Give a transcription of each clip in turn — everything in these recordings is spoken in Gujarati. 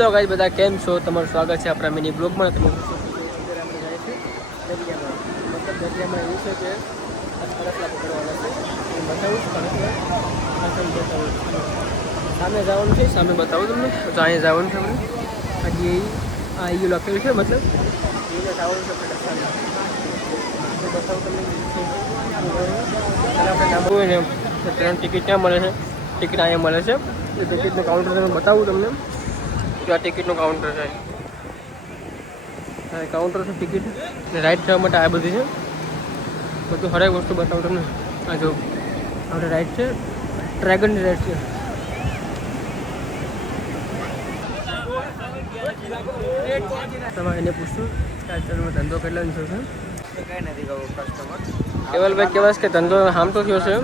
હેલો ગાઈ બધા કેમ છો? તમારું સ્વાગત છે આપણા મિની બ્લોગમાં. તમે દરિયામાં. એવું છે કે આ પકડવાના છે. હું બતાવું સામે જવાનું છે, સામે બતાવું તમને. તો અહીંયા જવાનું છે અમને હજી આ અહીં લખેલું છે, મતલબ. એને ત્રણ ટિકિટ ક્યાં મળે છે. ટિકિટ અહીંયા મળે છે. એ ટિકિટનું કાઉન્ટર તમે બતાવું તમને. કે આ ટિકિટનું કાઉન્ટર છે. હા કાઉન્ટર છે ટિકિટ. ને રાઈડ થવા માટે આ બધી છે. બધું હરેક વસ્તુ બતાવું તમને. આ જો, આપણે રાઈડ છે. ડ્રેગનની રાઈડ છે. તમારે એને પૂછશું કે ધંધો કેટલો થયો છે? નથી કહું કસ્ટમર કેવલભાઈ કહેવાય કે ધંધો હામ તો થયો છે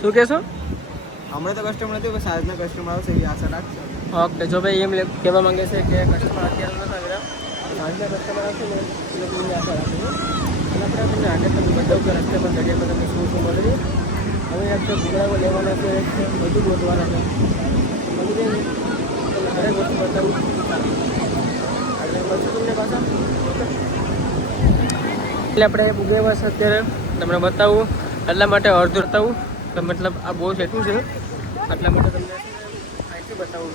શું કહેશો? હમણાં તો કસ્ટમર નથી સાંજના કસ્ટમર આવશે એવી આશા રાખશો. ઓકે, જો ભાઈ એમ કહેવા માંગે છે કે કસ્ટમર અત્યારે નથી આવ્યા, સાંજના કસ્ટમર આવશે ને આશા રાખીએ અને આપણે તમને આગળ તમને બતાવું કે રસ્તે પર દરિયામાં તમને શું શું મળે હવે આપણે ભૂગળાઓ લેવાના છે બધું ગોતવાના છે. જાય તમને દરેક વસ્તુ બતાવું. એટલે મળશું તમને પાછા એટલે આપણે ઉગેવા છે અત્યારે તમને બતાવું. એટલા માટે અડધું બતાવું મતલબ આ બહુ સેટું છે. એટલા માટે તમને અહીંથી બતાવું.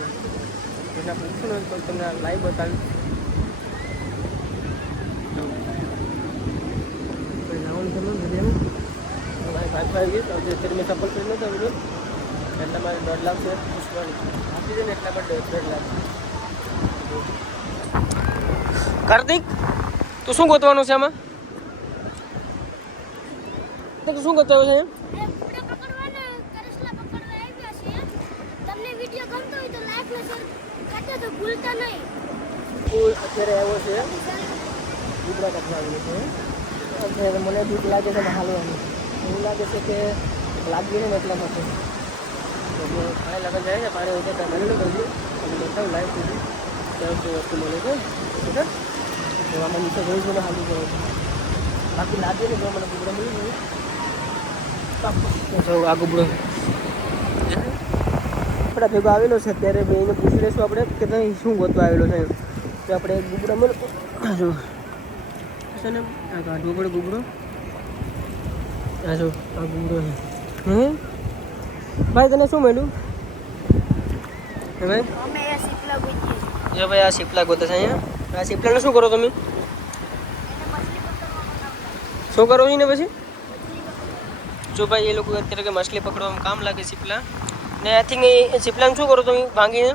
મેં એના પૂછું ને તો તમને લાઈવ બતાવી જવાનું છે મને મારી પાંચ આવી ગઈ તો અત્યારે મેં સફળ કરી નહોતો બધું એટલે મારે દોઢ લાખ છે. આપી દે ને એટલા માટે દોઢ લાખ. કાર્તિક તું શું ગોતવાનું છે આમાં? તું શું ગોતવાનું છે? આપણે પકડવાના કરસલા પકડવા આવ્યા છીએ તમને વીડિયો ગમતો હોય તો લાઈક ને શેર કરજો તો ભૂલતા નહીં સ્કૂલ અત્યારે આવ્યો છે. કાઢવા આવેલો છે. મને દુઃખ લાગે છે હાલવાનું. એવું લાગે છે કે લાગી ને એટલા માટે. પાણી લગન જાય છે પાણી ઉતરતા ભરેલું કરજો અને બતાવું વસ્તુ મળે છે. બરાબર તો આમાં નીચે જોઈ જોઈને હાલું કરે બાકી લાગે ને જો મને ગુબરા મળી ગયું આ ગુબડો આપણા ભેગો આવેલો છે અત્યારે ભાઈ પૂછી લઈશું આપણે કે તમે શું ગોતવા આવેલો છે. તો આપણે એક ગુબડો મળો જો છે ને આ કાઢવો પડે ગુબડો આ જો આ ગુબડો છે. હે? ભાઈ તને શું મળ્યું? હે ભાઈ? જો ભાઈ આ શીપલા ગોતે છે અહીંયા? આ શીપલાને શું કરો તમે? શું કરો છો ને પછી? જો ભાઈ એ લોકો અત્યારે કે માછલી પકડવામાં કામ લાગે શીપલા. ને આઈ થિંક એ શીપલાને શું કરો તમે? ભાંગીને?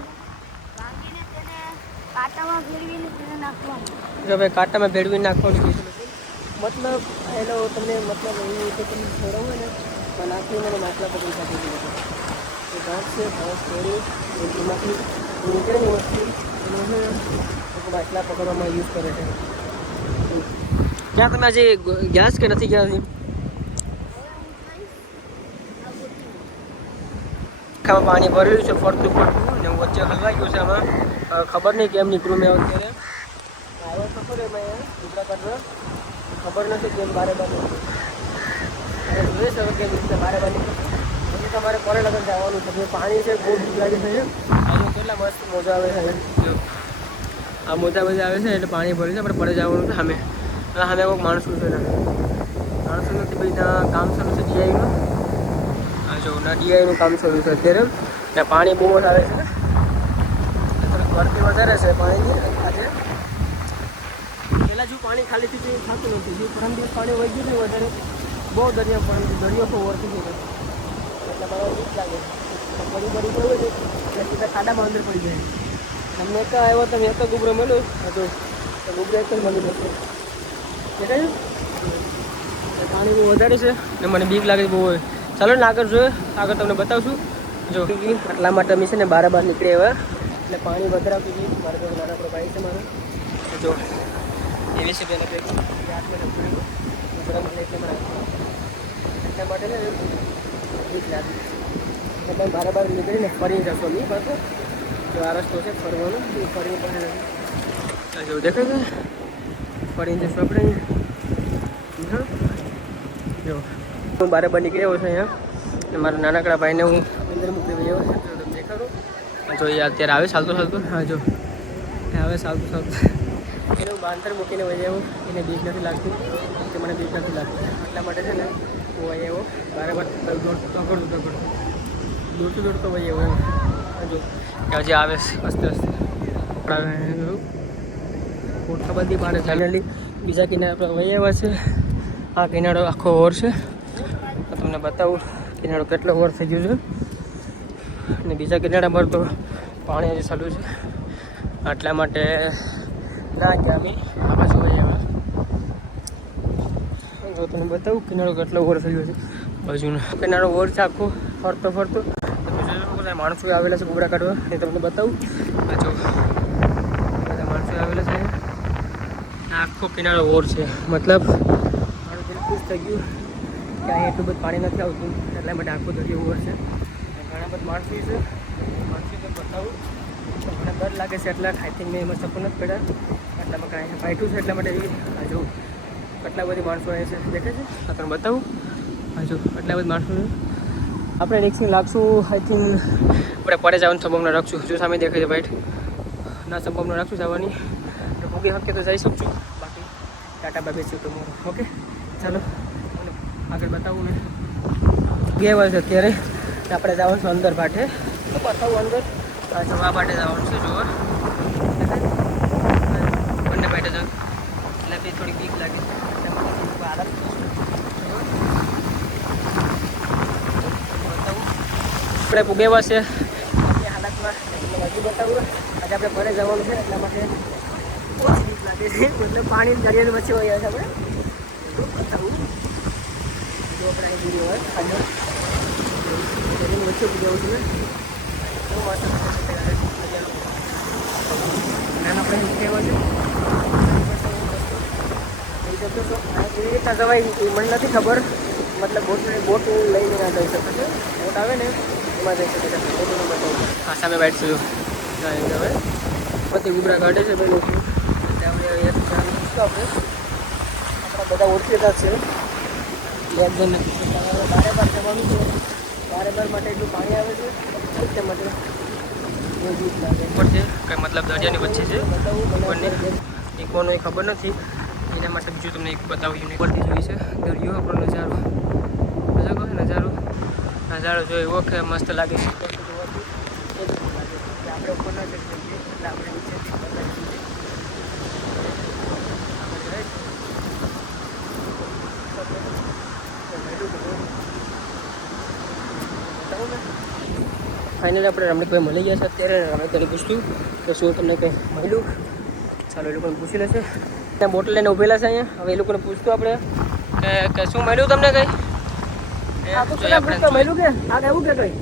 કાંટામાં ભેળવીને નાખવાનું. જો ભાઈ કાંટામાં ભેળવી નાખવાનું કીધું. મતલબ, એનો તમને મતલબ એવું કે તમે છોડો હોય ને, તો નાખીને મને માછલા પકડી કાઢી છે તો ઘાસ છે, ઘાસ છોડી એમાંથી નીકળેલી વસ્તુ એનો પકડવામાં યુઝ કરે છે. ક્યાં તમે આજે ગેસ કે નથી ગયા પાણી ભરેલું છે, ફરતું ફરતું, ને વચ્ચે હલવાઈ ગયું છે આમાં. ખબર નહીં કેમ નીકળું મેં અત્યારે. આવ્યો તો ખરો મેં કાઢવા ખબર નથી કેમ બારે બાર નીકળ્યું. હવે જોઈએ છે હવે કેવી રીતે બારે બાર પછી તમારે કોને લગન જવાનું છે. પાણી છે બહુ બીક લાગે છે. અહીંયા કેટલા મસ્ત મોજા આવે છે. આ મોજા બધા આવે છે એટલે પાણી ભર્યું છે આપણે પડે જવાનું છે સામે. સામે કોઈક માણસો છે. માણસો નથી ભાઈ ત્યાં કામ શરૂ છે ડીઆઈનું આ જો ના ડીઆઈનું કામ શરૂ છે અત્યારે. ત્યાં પાણી બહુ જ આવે છે. ભરતી વધારે છે પાણીની આજે. પહેલાં જો પાણી ખાલીથી જે થતું નથી. જે પરમ દિવસ પાણી વહી ગયું વધારે બહુ દરિયા પરમ દરિયો બહુ વળતી ગયો એટલે મને બીક લાગે. તો પડી પડી ગયું હોય એટલે સીધા ખાડામાં અંદર પડી જાય. તમને એક આવ્યો તમે એક જ ગુબરો મળ્યો. હતો તો ગુબરો એક જ મળી જશે દેખાય પાણી બહુ વધારે છે ને મને બીક લાગે છે બહુ હોય ચાલો ને આગળ જોઈએ. આગળ તમને બતાવશું. જો. એટલા માટે અમે છે ને બાર બાર નીકળી આવ્યા એટલે પાણી વધારે દીધું મારે તો નાનકડો ભાઈ છે મારો. જો એવી છે બેને ભેગું હાથમાં ગરમ એટલે માટે ને બીક લાગી. એટલે બાર બાર નીકળીને ફરી જશો નહીં પાછો જો આ રસ્તો છે, ફરવાનો. એ ફરી પડે જેવું દેખાય છે? ફરી જશું આપણે હા? જો. હું બારે બાર નીકળ્યો છું અહીંયા. મારા નાનકડા ભાઈને હું અંદર મૂકી ગયો છું. તો તમને એ અત્યારે આવે ચાલતું ચાલતું? હા જો. આવે ચાલતું ચાલતું. એનું બાંધર મૂકીને વહી આવ્યો એને બીક નથી લાગતી. કે મને બીક નથી લાગતી. એટલા માટે છે ને હું વહી આવ્યો બરાબર દોડતો દોડતો દોડતો દોડતો વહી આવ્યો એમ. જો. કે હજી આવે અસ્તે અસ્તે મોટા બધી પાડે ફાઇનલી બીજા કિનારા પર વહી આવ્યા છે. આ કિનારો આખો ઓર છે. તમને બતાવું કિનારો કેટલો ઓર થઈ ગયો છે. અને બીજા કિનારા પર તો પાણી હજી ચાલુ છે. એટલા માટે ના ગયા અમે. આ બાજુ વહી આવ્યા જો તમને બતાવું, કિનારો કેટલો ઓર થઈ ગયો છે. બાજુનો કિનારો ઓર છે આખો, ફરતો ફરતો. બધા માણસો આવેલા છે કુબરા કાઢવા. એ તમને બતાવું. આ જો, બધા માણસો આવેલા છે આખો કિનારો ઓર છે. મતલબ, મારું દિલ ખુશ થઈ ગયું કે અહીં એટલું બધું પાણી નથી આવતું. એટલા માટે આખો દરિયો ઓર છે. ઘણા બધા માણસો છે. પણ બતાવું મને ડર લાગે છે એટલા આઈ થિંક મેં એમાં સપોર્ટ નથી પડ્યા એટલામાં કાંઈ ફાઈટું છે એટલા માટે બી જો, કેટલા બધી માણસો અહીં છે. દેખે છે? આ તમને બતાવું? હજુ જો, એટલા બધા માણસો આપણે રિક્સિંગ લાગશું આઈ થિંક આપણે પડે જવાનું સંભાવના રાખશું? જો સામે દેખાય છે વાઈટ ના, સંભાવના રાખશું જવાની. તો ભૂગી હકે તો જઈ શકશું. બાકી ટાટા બાબે છે તો ઓકે ચાલો આગળ બતાવું ને. બે વર્ષ અત્યારે. આપણે જવાનું અંદર પાઠે તો બતાવું જવા માટે જવાનું છે. જોવા બંને બેઠે જાવ એટલે બી થોડી બીક લાગે હાલત આપણે પુગેવા છે આપણી હાલતમાં હજુ બતાવું. આજે આપણે ઘરે જવાનું છે, એટલા માટે મતલબ પાણી દરિયાની વચ્ચે હોય છે આપણે. બતાવું. જો આપણે અહીં હોય આજે દરિયાની વચ્ચે પૂજાવું છું. બહુ મસ્ત નજારો. અને આપણે પુગેવા છે. જઈ આ કેવી રીતના જવાય મને નથી ખબર મતલબ બોટ બોટ લઈને જઈ શકે છે બોટ આવે ને એમાં જઈ શકે છો બોટનું બતાવું હા સામે બેઠ છું હવે પછી ઉબરા કાઢે છે ભાઈ લોકો આપણે બધા ઓળખીતા છે. બારે બાર જવાનું છે બારે માટે એટલું પાણી આવે છે. તે માટે ઉપર છે કંઈ મતલબ દરિયાની વચ્ચે છે. બંને એ કોનો એ ખબર નથી. એના માટે બીજું તમને એક બતાવ્યું ઉપરથી જોઈ છે. દરિયો આપણો નજારો. મજા કહો નજારો. નજારો જો એવો કે મસ્ત લાગે છે. આપણે ઉપર ના જઈ શકીએ એટલે આપણે નીચેથી બતાવી શકીએ આપણે જાય છે. તો મેળું બધું. બતાવું ને? ફાઇનલી આપણે રમણીકભાઈ મળી ગયા છે. અત્યારે રમણીકભાઈને પૂછ્યું કે શું તમને કંઈ મળ્યું? ચાલો એ લોકોને પૂછી લેશે. ત્યાં બોટલ લઈને ઉભેલા છે અહીંયા. હવે એ લોકોને પૂછતું આપણે કે શું મળ્યું તમને કંઈ? મળ્યું કે? આ એવું કે કઈ?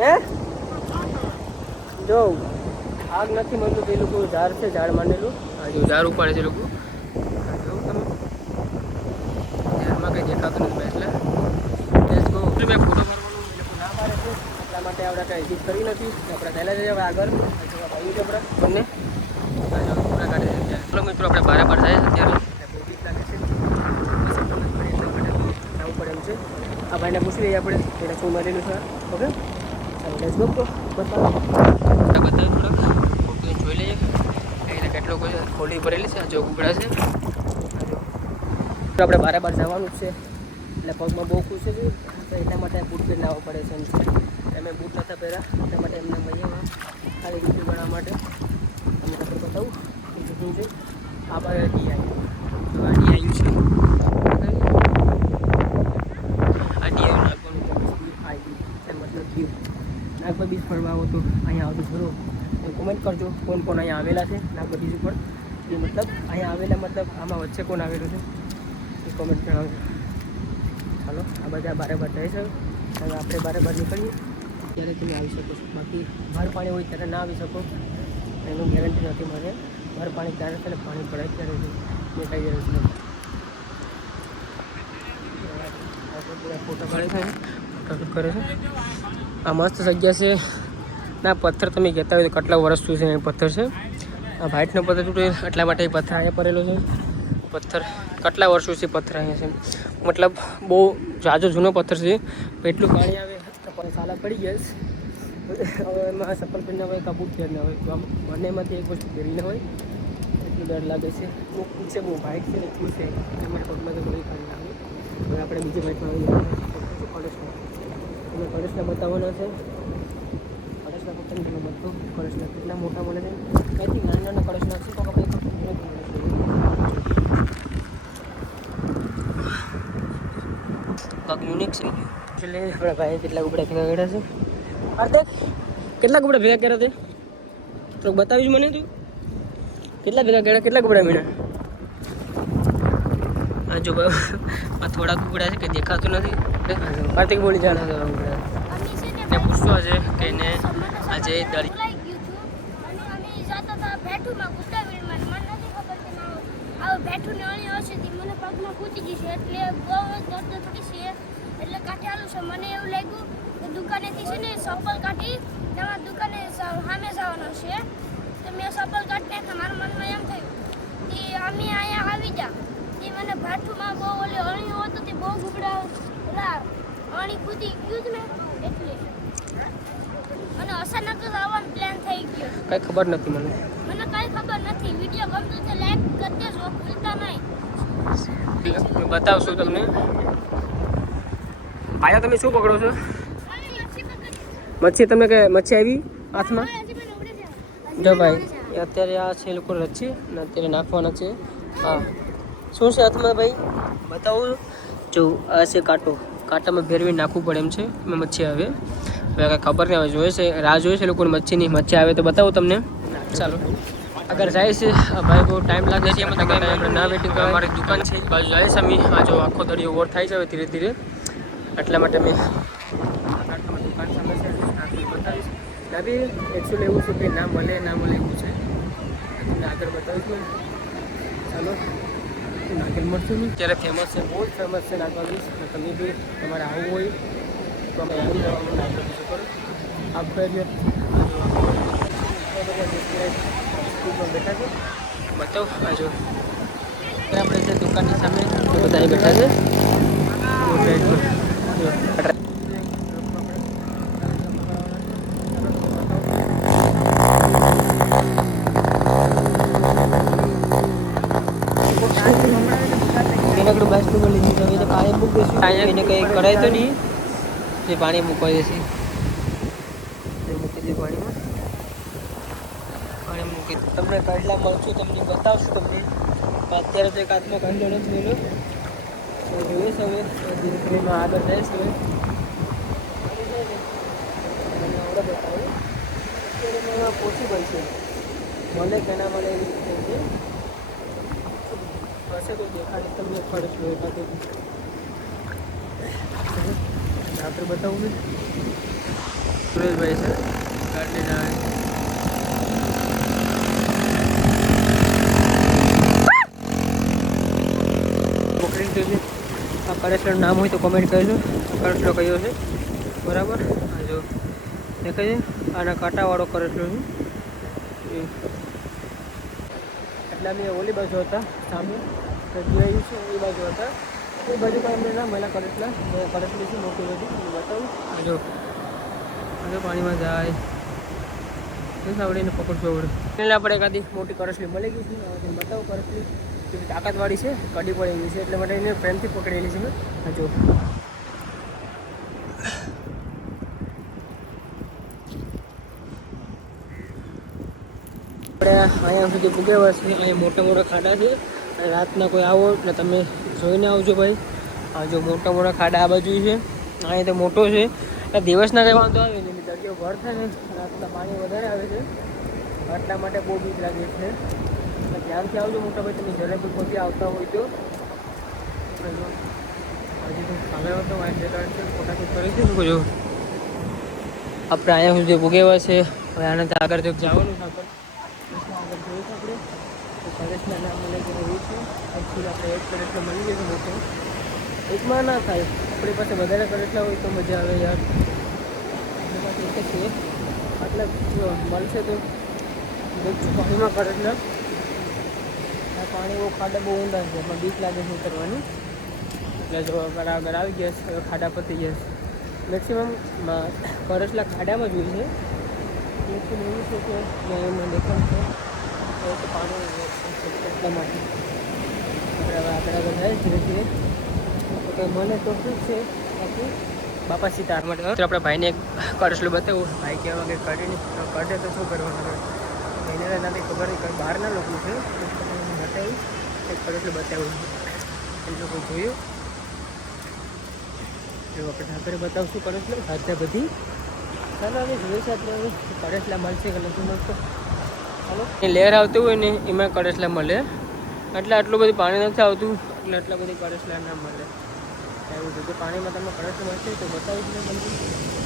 હે? જો આગ નથી મળતું તો એ લોકો ઝાડ છે ઝાડ માંડેલું આ જો ઝાડ ઉપાડે છે લોકો. તમે. ઝાડમાં કંઈ દેખાતું નથી એટલે લેટ્સ ગો મેં ફોટો પાડવાનું એ લોકો ના પાડે છે એટલા માટે આપણે કાંઈ એડિટ કરી નથી. આપણે પહેલાં જઈએ હવે આગળ ભાઈ છે આપણે. બંને પૂરા કાઢે છે. ચલો મિત્રો આપણે બારે જાય છે અત્યારે. બીક લાગે છે. જવું પડે એમ છે. આ ભાઈને પૂછી લઈએ આપણે. એને શું મળેલું છે? ઓકે. ચાલો લેટ્સ ગો બતાવો બધા થોડાક જોઈ લઈએ. એને કેટલો કોઈ ખોલી ભરેલી છે જો ઉગડા છે. તો આપણે બારે બાર જવાનું જ છે. એટલે પગમાં બહુ ખુશ છે. એટલા માટે બૂટ પહેરીને પડે છે એમ છે. અમે બૂટ નહોતા પહેર્યા. એટલા માટે એમને મૈયામાં ખાલી વીડિયો બનાવવા માટે તમને આપણે બતાવું. બીજું છે? આ બાર ડી આવ્યું આ ડી આવ્યું છે. નાગપર બીચ ફરવા આવો તો અહીંયા આવતું ખરો કોમેન્ટ કરજો. કોણ કોણ અહીંયા આવેલા છે? નાગપર બીચ ઉપર. એ મતલબ અહીંયા આવેલા મતલબ આમાં વચ્ચે કોણ આવેલું છે? એ કોમેન્ટ જણાવજો. ચાલો આ બધા બારે બાર જાય છે. આપણે બારે બાર નીકળીએ. ત્યારે તમે આવી શકો છો. બાકી ભર પાણી હોય ત્યારે ના આવી શકો. એનું ગેરંટી નથી મારે. ભર પાણી ત્યારે છે પાણી પડે ત્યારે દેખાઈ જાય છે. ફોટો પાડે છે ફોટો કરે છે. આ મસ્ત જગ્યા છે. ના પથ્થર તમે કહેતા હોય તો કેટલા વર્ષ છે એ પથ્થર છે. આ વ્હાઇટનો પથ્થર તૂટે એટલા માટે એ પથ્થર અહીંયા પડેલો છે. પથ્થર કેટલા વર્ષોથી પથ્થર અહીંયા છે? મતલબ બહુ જાજો જૂનો પથ્થર છે. એટલું પાણી આવે. પણ સાલા પડી ગયા હવે એમાં ચપ્પલ પહેરીને હોય કાં બૂટ પહેરીને હોય આમ બંનેમાંથી એક વસ્તુ પહેરીને હોય, એટલું ડર લાગે છે. બહુ પૂછે, બહુ ભાઈક છે? ને પૂછે. એમાં પગમાં તો બધી ખાલી લાગે હવે આપણે બીજી બાઇકમાં આવી કોલેજમાં અમે કળશને બતાવવાના છે? કોલેજના પતંગ તમે બધું કોલેજના કેટલા મોટા મળે છે? અહીંથી નાના નાના કળશ નાખશું તો આપણે યુનિક છે. એટલે આપણા ભાઈ કેટલા કપડા ભેગા કર્યા છે. હાર્દિક કેટલા કપડા ભેગા કર્યા તે? તો બતાવીશ મને તું. કેટલા ભેગા કર્યા કેટલા કપડા મીણા હા જો આ થોડા કુકડા છે કે દેખાતું નથી. કાર્તિક બોલી જાણે કુકડા. છે ને પૂછતો હશે છે કે એને આજે દળી ગયું કે ના હશે મને પગમાં કૂદી ગઈ છે એટલે બહુ જ દર્દ થોડી છે. આલું છે. મને એવું લાગ્યું કે દુકાનેથી છે ને સફલ કાઢી નવા દુકાને સામે જવાનો છે. તો મેં સફલ કાઢી નાખ્યા મારા મનમાં એમ થયું કે અમે અહીંયા આવી જા. તે મને ભાઠુમાં બહુ ઓલી અણી હતું તે બહુ ગુબડા ઓલા અણી કૂદી ગયું જ ને એટલે. અને અચાનક જ આવવાનો પ્લાન થઈ ગયો. કઈ ખબર નથી મને. મને કાંઈ ખબર નથી. વીડિયો ગમતો તો લાઈક કરજો. ભૂલતા નહીં. બતાવશું તમને. ભાયા તમે શું પકડો છો? મચ્છી તમે કે મચ્છી આવી હાથમાં? જો ભાઈ અત્યારે આ છે લોકો રચી અને અત્યારે નાખવાના છે. હા. શું છે હાથમાં ભાઈ? બતાવું. જો, આ છે કાંટો. કાંટામાં ભેરવી નાખવું પડે એમ છે. એમાં મચ્છી આવે. હવે કાંઈ ખબર નહીં આવે જોઈએ છે, રાહ જોઈએ છે લોકોને મચ્છીની. મચ્છી આવે તો બતાવું તમને. ચાલો. અગર જાય છે. ભાઈ બહુ ટાઈમ લાગે છે. એમાં તમે ના વેટિંગ કરવા મારી દુકાન છે. બાજુ જાય છે અમે. આ જો આખો દરિયો ઓવર થાય છે હવે ધીરે ધીરે. એટલા માટે મેં કાંઠામાં દુકાન સામે છે. આગળ બતાવીશ. બી એકચ્યુઅલી એવું છે કે ના મળે ના મળે એવું છે. તમને આગળ બતાવીશું ચાલો. નાગેલ મળશું ને. ત્યારે ફેમસ છે, બહુ જ ફેમસ છે નાગવાલીસ તમે બી તમારે આવવું હોય, તો અમે આવી જવાનું નાગર બીજું કરો. આખો એરિયા બેઠા છે બતાવો આજો જો. આપણે જે દુકાનની સામે બધા બેઠા છે. એને કંઈ કરાય તો નહીં જે પાણી મૂકવા એ મૂકી પાણી મૂકી તમને કાઢલા મળશું તમને બતાવશું તમને અત્યારે તો એક હાથમાં કાંડો નથી મેળ્યો તો જોઈએ છે હવે ધીરે ધીરે એમાં આગળ જાય છે હવે તમને આવડે બતાવું અત્યારે એમાં પોસિબલ છે મળે કે ના મળે એવી રીતે છે હશે તો દેખાડે તમને ખર્ચ હોય બાકી આપણે બતાવું ને સુરેશભાઈ છે ગાડી આવે પકડી છે આ કરેશનું નામ હોય તો કોમેન્ટ કરજો. કરેશનો કયો છે? બરાબર? આ જો દેખાય છે આના કાંટાવાળો કરેશનો છે. એટલે અમે ઓલી બાજુ હતા, સામે. જોઈ છે એ બાજુ હતા. એ બાજુ પણ અમને ના મળ્યા કરેટલા બહુ છે મોટી બધી બતાવું. આ જો. આ જો પાણીમાં જાય. આવડીને પકડશો આવડે. એટલે આપણે એકાદી મોટી કરસલી મળી ગઈ છે. બતાવું કરસલી કેવી તાકાતવાળી છે, કડી પડે એવી છે, એટલે માટે એને પ્રેમથી પકડેલી છે મેં જો. આપણે અહીંયા સુધી પૂગ્યા છે, અહીંયા મોટા મોટા ખાડા છે રાતના કોઈ આવો, એટલે તમે જોઈને આવજો ભાઈ. આ જો મોટા મોટા ખાડા આ બાજુ છે, અહીંયા તો મોટો છે. એટલે દિવસના કંઈ વાંધો આવે ને દરિયો ભર થાય ને રાતના પાણી વધારે આવે છે, એટલા માટે બહુ બીક લાગે છે. એટલે ધ્યાનથી આવજો મોટા ભાઈ તમે પણ કોઈ આવતા હોય તો. હજી તો રેકર્ડ છે ફોટા કરી છે જો આપણે અહીંયા સુધી ભૂગેવા છે. હવે આનંદ આગળ જો જવાનું આગળ આગળ જોઈશું આપણે. તો કલેશના નામ છે આપણે એક કલેશમાં મળી જશે મોટો એકમાં ના થાય. આપણી પાસે વધારે કરેટલા હોય તો મજા આવે યાર. આપણી પાસે એક છે. એટલે મળશે તો. કલેશના આ પાણી બહુ ખાડા બહુ ઊંડા છે, એમાં બીક લાગે છે ઉતરવાની એટલે જો આગળ આવી ગયા છે ખાડા પતી ગયા છે. મેક્સિમમ કરસલા ખાડામાં જોયું છે. લેકિન એવું છે કે એમાં દેખાણ છે પાણી એટલા માટે. આપણે હવે આગળ આગળ જાય ધીરે ધીરે. તો મને તો શું છે, બાકી? બાપા સીતા માટે આપણા આપણે ભાઈને એક કરસલું બતાવું. ભાઈ કહેવા કે કરીને કાઢે તો શું કરવાનું? એને નથી ખબર નહીં કંઈ બહારના લોકો છે. બતાવ્યું એક કરસલું બતાવ્યું એ લોકો જોયું. જો આપણે ઠાકરે બતાવશું કરસલું સાથે બધી. ચાલો, હવે જોઈએ છે આપણે કડેસલા મળશે કે નથી મળતો. ચાલો. લહેર આવતી હોય ને, એમાં કડેસલા મળે. એટલે આટલું બધું પાણી નથી આવતું, એટલે આટલા બધી કડેસલા ના મળે. એવું છે, જો પાણીમાં તમને કડેસલા મળશે તો બતાવી જ નહીં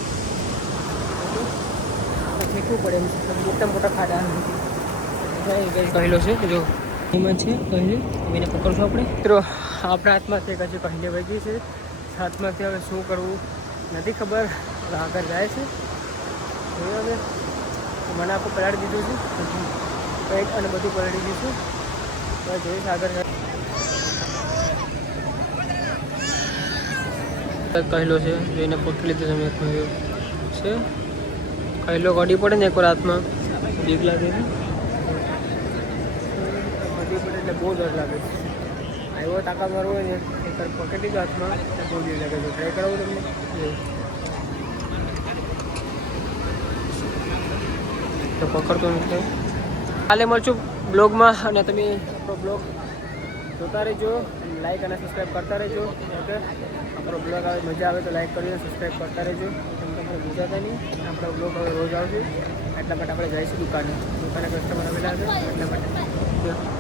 ફેંકવું પડે એમ છે. મોટા મોટા ખાડા. કહેલો છે જો એમાં છે કહેલી. એને પકડશું આપણે. મિત્રો આપણા હાથમાંથી એક હજી કહેલી વહી છે. હાથમાંથી હવે શું કરવું નથી ખબર. આગળ જાય છે. જોયું હવે મને આપણે પલાળી દીધું છે. કંઈક અને બધું પલાળી દીધું હવે જોઈશ આગળ કહેલો છે જોઈને પકડી લીધું છે. કહેલો ગડી પડે ને એકવાર હાથમાં. બીક લાગે ને? ગડી પડે એટલે બહુ ડર લાગે. આવ્યો તાકાત મારવો હોય ને એક પકડી લીધો હાથમાં બહુ બીક લાગે. છે ટ્રાય કરાવું તમને? તો પકડતો નથી કાલે મળશું બ્લોગમાં અને તમે આપણો બ્લોગ જોતા રહેજો લાઈક અને સબસ્ક્રાઈબ કરતા રહેજો ઓકે આપણો બ્લોગ આવે મજા આવે તો લાઈક કરજો સબસ્ક્રાઈબ કરતા રહેજો. ગુજરાતા નહીં આપણો બ્લોગ રોજ આવશે. એટલા માટે આપણે જઈશું દુકાને દુકાને કસ્ટમર આવેલા છે. એટલા માટે.